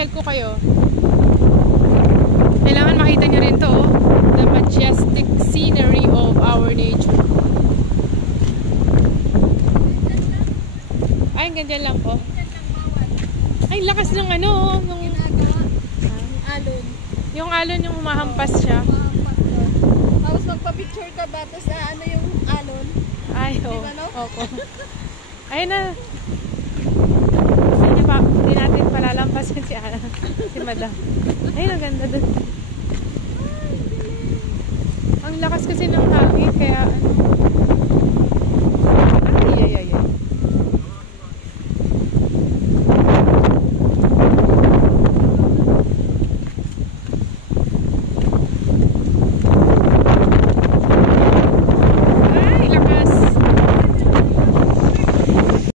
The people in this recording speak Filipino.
papasyal ko kayo. Kailangan makita nyo rin to, oh. The majestic scenery of our nature. Ay, ganyan lang po. Ay, lakas ng ano, nung alon. Yung alon yung humahampas siya. Tapos magpa-picture ka ba? Tapos ano yung alon? Ay, oh. Diba, no? Opo. Ayun na. Hindi natin palalampasin si Madam. Ayun, ang ganda dun. Ang lakas kasi ng hangin, kaya ano.